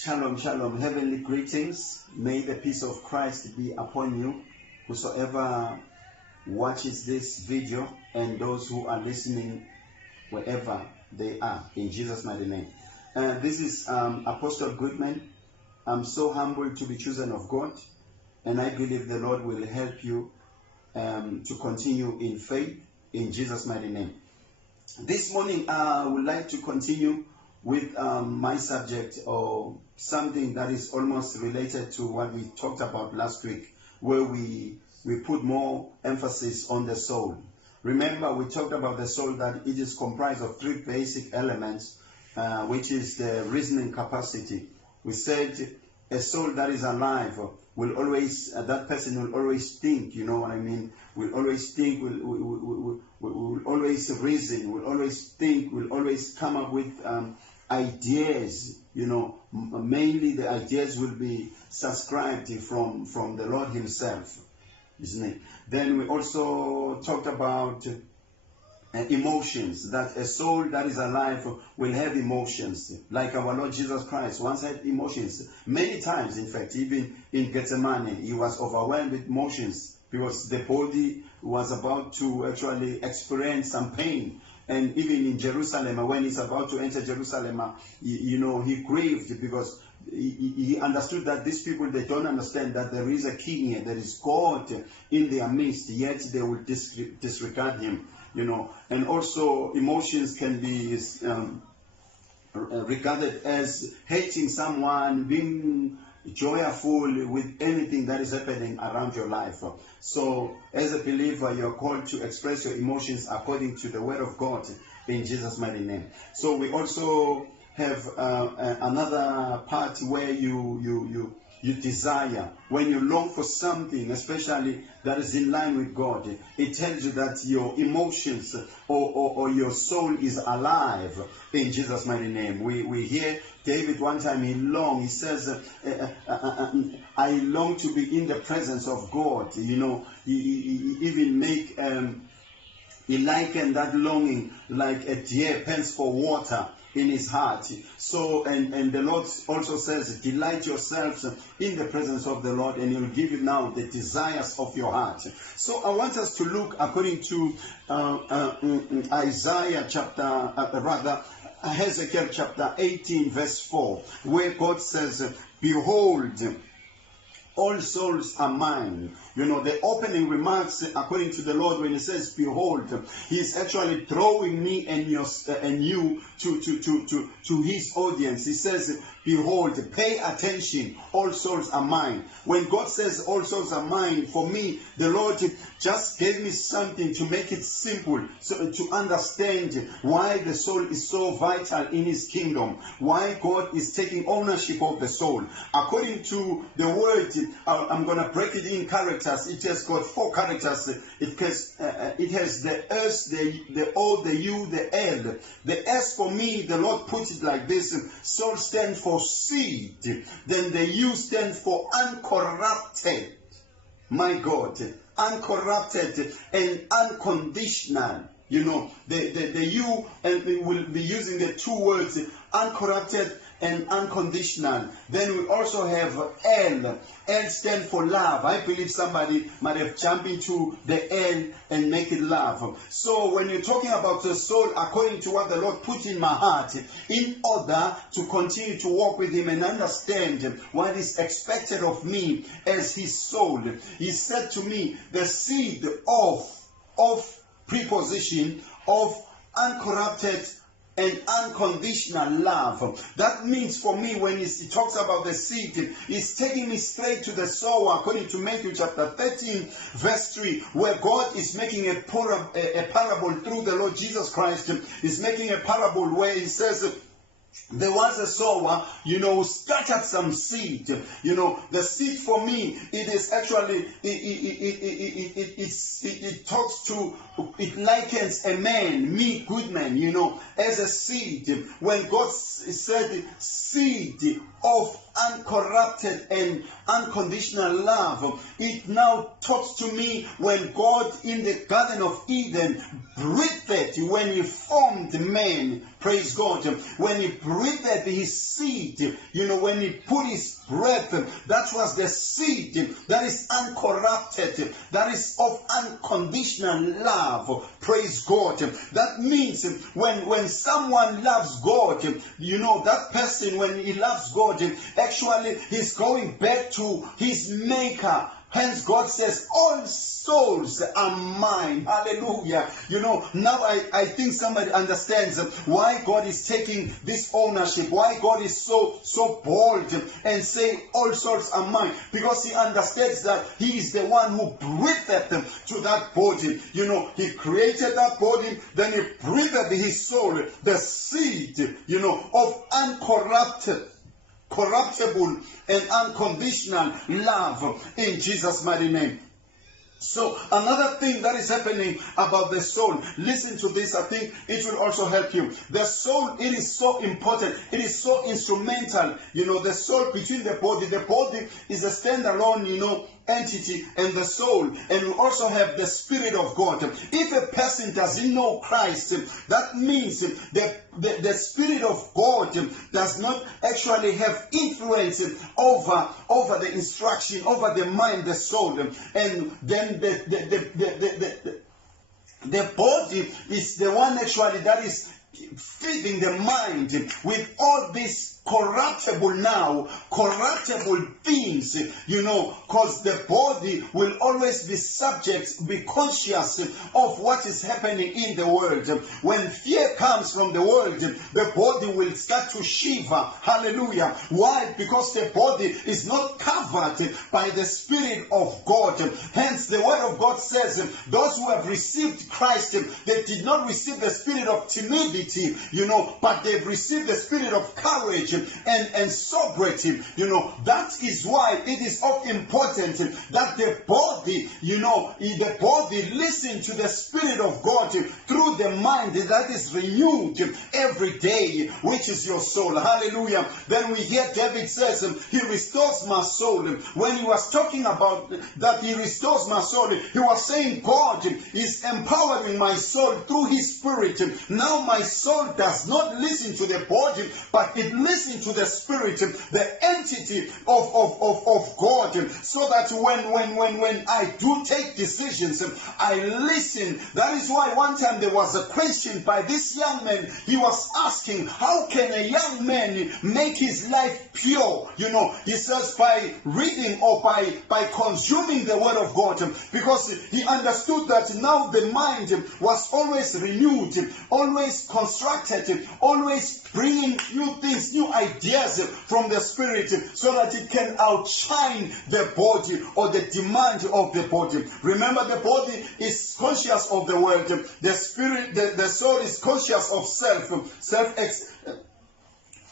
Shalom, shalom. Heavenly greetings. May the peace of Christ be upon you. Whosoever watches this video and those who are listening wherever they are, in Jesus' mighty name. This is Apostle Goodman. I'm so humbled to be chosen of God, and I believe the Lord will help you to continue in faith in Jesus' mighty name. This morning, I would like to continue with my subject, or something that is almost related to what we talked about last week, where we put more emphasis on the soul. Remember, we talked about the soul, that it is comprised of three basic elements, which is the reasoning capacity. We said a soul that is alive will always, that person will always think, you know what I mean? Will always think, will always reason, will always think, will always come up with ideas, you know. Mainly the ideas will be subscribed from the Lord himself, isn't it? Then we also talked about emotions, that a soul that is alive will have emotions, like our Lord Jesus Christ once had emotions many times. In fact, even in Gethsemane, he was overwhelmed with emotions because the body was about to actually experience some pain. And even in Jerusalem, when he's about to enter Jerusalem, he grieved because he understood that these people, they don't understand that there is a king here, there is God in their midst, yet they will disregard him, you know. And also emotions can be regarded as hating someone, being joyful with anything that is happening around your life. So as a believer, you're called to express your emotions according to the word of God in Jesus' mighty name. So we also have another part where you desire. When you long for something, especially that is in line with God, it tells you that your emotions or your soul is alive in Jesus' mighty name. We hear David one time, he says, I long to be in the presence of God. You know, he even he likened that longing like a deer pants for water in his heart. So, and the Lord also says, delight yourselves in the presence of the Lord, and he will give you now the desires of your heart. So I want us to look according to Hezekiel chapter 18 verse 4, where God says, behold, all souls are mine. You know, the opening remarks according to the Lord, when he says behold, he's actually drawing me and you to his audience. He says, behold, pay attention, all souls are mine. When God says all souls are mine, for me, the Lord just gave me something to make it simple, so to understand why the soul is so vital in his kingdom, why God is taking ownership of the soul. According to the word, I'm going to break it in characters. It has got 4 characters. It has the S, the O, the U, the L. The S, for me, the Lord puts it like this. Soul stands for seed. Then the U stands for uncorrupted. My God, uncorrupted and unconditional. You know, the U, and we will be using the 2 words, uncorrupted and unconditional. Then we also have L. L stands for love. I believe somebody might have jumped into the L and make it love. So when you're talking about the soul, according to what the Lord put in my heart, in order to continue to walk with him and understand what is expected of me as his soul, he said to me, the seed of preposition of uncorrupted and unconditional love. That means for me, when he talks about the seed, he's taking me straight to the sower, according to Matthew chapter 13 verse 3, where God is making a parable through the Lord Jesus Christ. He's making a parable where he says, there was a sower, who scattered some seed. The seed for me, it is actually, it likens a man, me, good man, as a seed. When God said seed of uncorrupted and unconditional love, it now talks to me when God in the Garden of Eden breathed, when he formed man Praise God. When he breathed his seed, when he put his breath, that was the seed that is uncorrupted, that is of unconditional love. Praise God. That means when someone loves God, that person, when he loves God, actually he's going back to his maker. Hence God says, all souls are mine. Hallelujah. Now I think somebody understands why God is taking this ownership, why God is so bold and say all souls are mine. Because he understands that he is the one who breathed to that body. He created that body, then he breathed his soul, the seed, of corruptible and unconditional love in Jesus' mighty name. So another thing that is happening about the soul, listen to this, I think it will also help you. The soul, it is so important, it is so instrumental, the soul between the body is a standalone, entity, and the soul, and we also have the Spirit of God. If a person doesn't know Christ, that means the Spirit of God does not actually have influence over the instruction, over the mind, the soul, and then the body is the one actually that is feeding the mind with all these corruptible things, because the body will always be be conscious of what is happening in the world. When fear comes from the world, the body will start to shiver. Hallelujah. Why? Because the body is not covered by the Spirit of God. Hence, the Word of God says, those who have received Christ, they did not receive the spirit of timidity, but they've received the spirit of courage and sobriety. That is why it is of importance that the body, the body listen to the Spirit of God through the mind that is renewed every day, which is your soul. Hallelujah. Then we hear David says, he restores my soul. When he was talking about that he restores my soul, he was saying God is empowering my soul through his Spirit. Now my soul does not listen to the body, but it listens to the Spirit, the entity of God, so that when I do take decisions, I listen. That is why one time there was a question by this young man. He was asking, how can a young man make his life pure? He says by reading or by consuming the Word of God, because he understood that now the mind was always renewed, always constructed, always bringing new things, new ideas from the Spirit, so that it can outshine the body or the demand of the body. Remember, the body is conscious of the world. The spirit, the soul is conscious of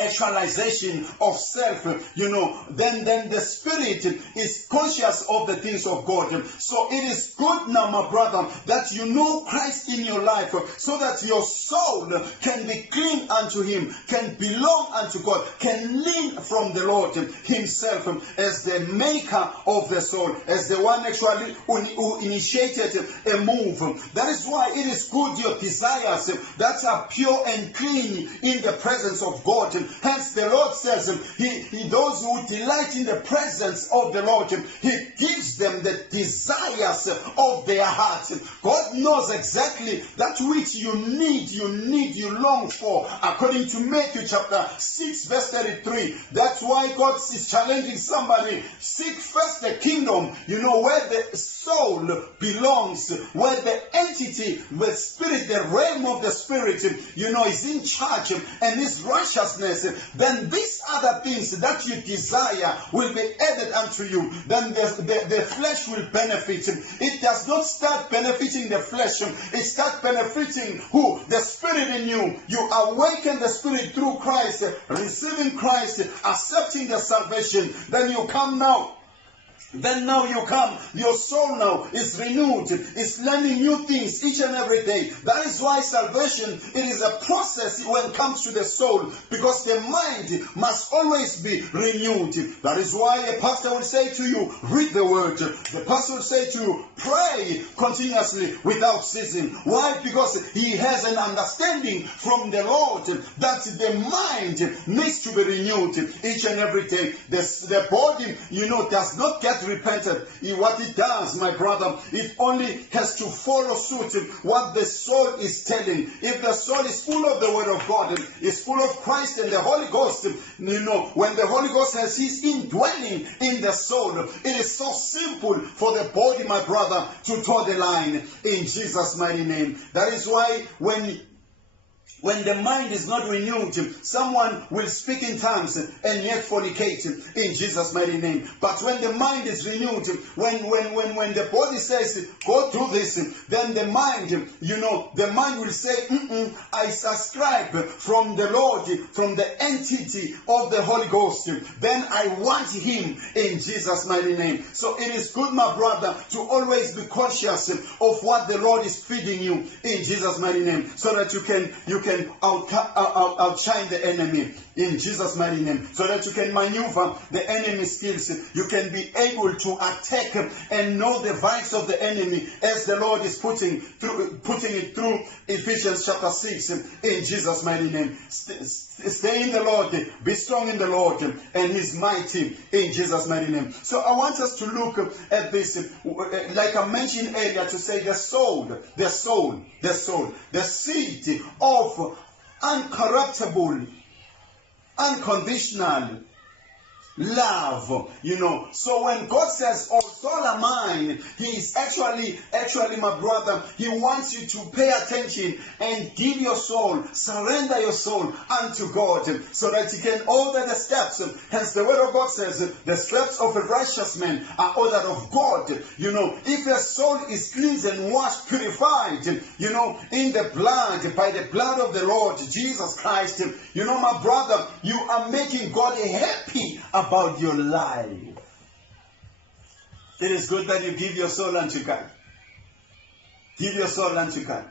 actualization of self, then the Spirit is conscious of the things of God. So it is good now, my brother, that you know Christ in your life, so that your soul can be clean unto Him, can belong unto God, can lean from the Lord Himself as the maker of the soul, as the one actually who initiated a move. That is why it is good your desires that are pure and clean in the presence of God. Hence the Lord says, those who delight in the presence of the Lord, He gives them the desires of their heart. God knows exactly that which you need, you long for, according to Matthew chapter 6 verse 33. That's why God is challenging somebody. Seek first the kingdom, where the soul belongs, where the entity, the Spirit, the realm of the Spirit, is in charge, and His righteousness, then these other things that you desire will be added unto you. Then the flesh will benefit. It does not start benefiting the flesh. It starts benefiting who? The Spirit in you. You awaken the Spirit through Christ, receiving Christ, accepting the salvation. Then you come now Then now you come, your soul now is renewed, is learning new things each and every day. That is why salvation, it is a process when it comes to the soul, because the mind must always be renewed. That is why a pastor will say to you, read the word. The pastor will say to you, pray continuously without ceasing. Why? Because he has an understanding from the Lord that the mind needs to be renewed each and every day. The body, does not get repented. What it does, my brother, it only has to follow suit what the soul is telling. If the soul is full of the word of God, is full of Christ and the Holy Ghost, when the Holy Ghost has his indwelling in the soul, it is so simple for the body, my brother, to toe the line in Jesus' mighty name. That is why when the mind is not renewed, someone will speak in tongues and yet fornicate in Jesus' mighty name. But when the mind is renewed, when the body says, go do this, then the mind, the mind will say, I subscribe from the Lord, from the entity of the Holy Ghost. Then I want him in Jesus' mighty name. So it is good, my brother, to always be conscious of what the Lord is feeding you in Jesus' mighty name, so that you can outshine the enemy in Jesus' mighty name, so that you can maneuver the enemy skills. You can be able to attack and know the vice of the enemy, as the Lord is putting it through Ephesians chapter 6 in Jesus' mighty name. Stay in the Lord, be strong in the Lord, and he's mighty in Jesus' mighty name. So I want us to look at this, like I mentioned earlier, to say the soul, the seed of uncorruptible, unconditional love, So when God says, all soul are mine, he is actually, my brother, he wants you to pay attention and give your soul, surrender your soul unto God, so that you can order the steps. Hence the word of God says, the steps of a righteous man are ordered of God. If your soul is cleansed and washed, purified, in the blood, by the blood of the Lord Jesus Christ, my brother, you are making God happy about your life. It is good that you give your soul unto God. Give your soul unto God.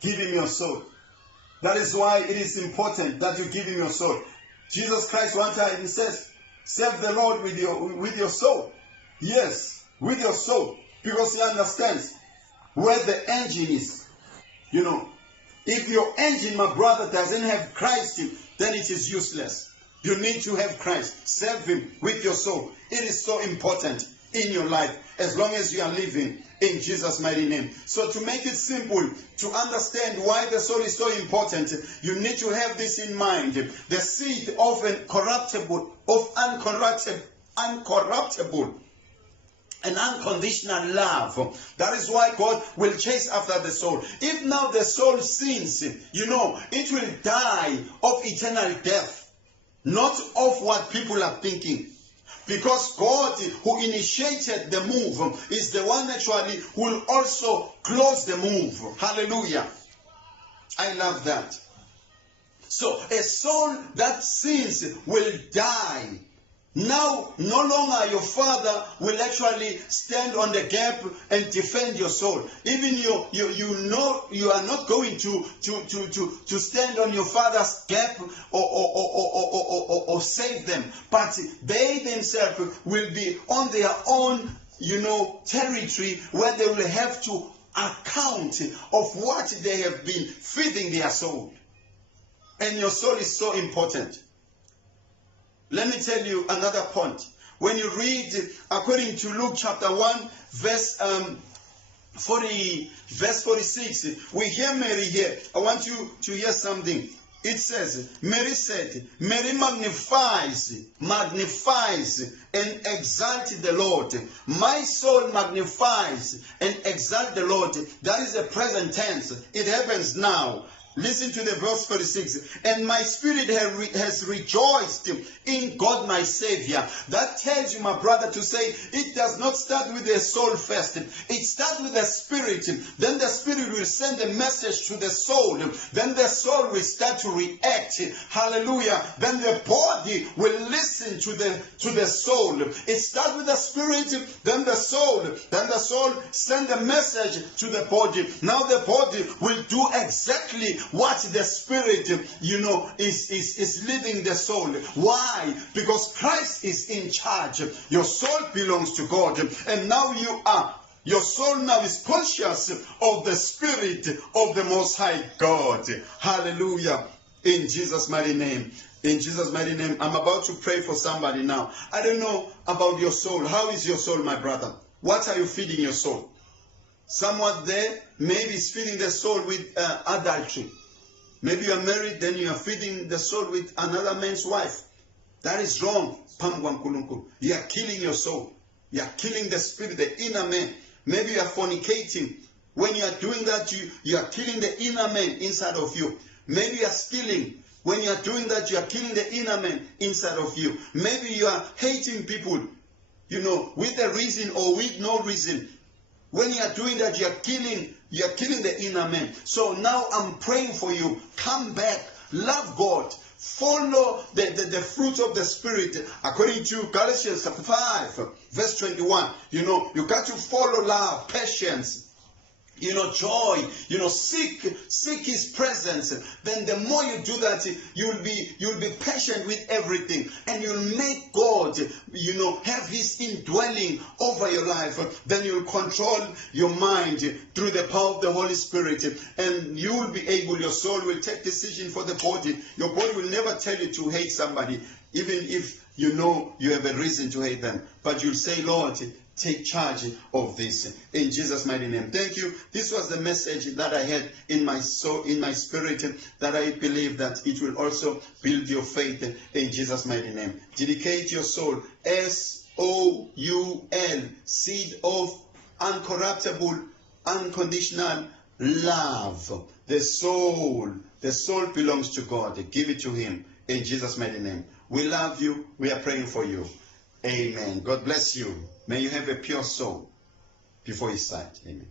Give him your soul. That is why it is important that you give him your soul. Jesus Christ one time, he says, serve the Lord with your soul. Yes, with your soul. Because he understands where the engine is. If your engine, my brother, doesn't have Christ, then it is useless. You need to have Christ. Serve him with your soul. It is so important in your life, as long as you are living in Jesus' mighty name. So to make it simple, to understand why the soul is so important, you need to have this in mind. The seed of uncorruptible and unconditional love. That is why God will chase after the soul. If now the soul sins, it will die of eternal death. Not of what people are thinking. Because God, who initiated the move, is the one actually who will also close the move. Hallelujah. I love that. So a soul that sins will die. Now, no longer your father will actually stand on the gap and defend your soul. Even you are not going to stand on your father's gap or save them. But they themselves will be on their own, territory, where they will have to account of what they have been feeding their soul. And your soul is so important. Let me tell you another point. When you read, according to Luke chapter 1, verse 46, we hear Mary here. I want you to hear something. It says, Mary said, Mary magnifies and exalts the Lord. My soul magnifies and exalts the Lord. That is a present tense. It happens now. Listen to the verse 46. And my spirit has rejoiced in God my Savior. That tells you, my brother, to say it does not start with the soul first. It starts with the spirit. Then the spirit will send a message to the soul. Then the soul will start to react. Hallelujah. Then the body will listen to the soul. It starts with the spirit, then the soul. Then the soul send a message to the body. Now the body will do exactly what the spirit, is leading the soul. Why? Because Christ is in charge. Your soul belongs to God. And now your soul now is conscious of the spirit of the Most High God. Hallelujah. In Jesus' mighty name. In Jesus' mighty name. I'm about to pray for somebody now. I don't know about your soul. How is your soul, my brother? What are you feeding your soul? Someone there maybe is feeding the soul with adultery. Maybe you are married, then you are feeding the soul with another man's wife. That is wrong. You are killing your soul. You are killing the spirit, the inner man. Maybe you are fornicating. When you are doing that, you are killing the inner man inside of you. Maybe you are stealing. When you are doing that, you are killing the inner man inside of you. Maybe you are hating people, with a reason or with no reason. When you are doing that, you are killing the inner man. So now I'm praying for you. Come back. Love God. Follow the fruit of the Spirit. According to Galatians chapter 5, verse 21. You got to follow love, patience, joy, seek his presence. Then the more you do that, you'll be patient with everything, and you'll make God, have his indwelling over your life. Then you'll control your mind through the power of the Holy Spirit, and you'll be able, your soul will take decision for the body. Your body will never tell you to hate somebody, even if you have a reason to hate them. But you'll say, Lord, take charge of this in Jesus' mighty name. Thank you. This was the message that I had in my soul, in my spirit, that I believe that it will also build your faith in Jesus' mighty name. Dedicate your soul. SOUL, seed of uncorruptible, unconditional love. The soul belongs to God. Give it to him in Jesus' mighty name. We love you. We are praying for you. Amen. God bless you. May you have a pure soul before his sight. Amen.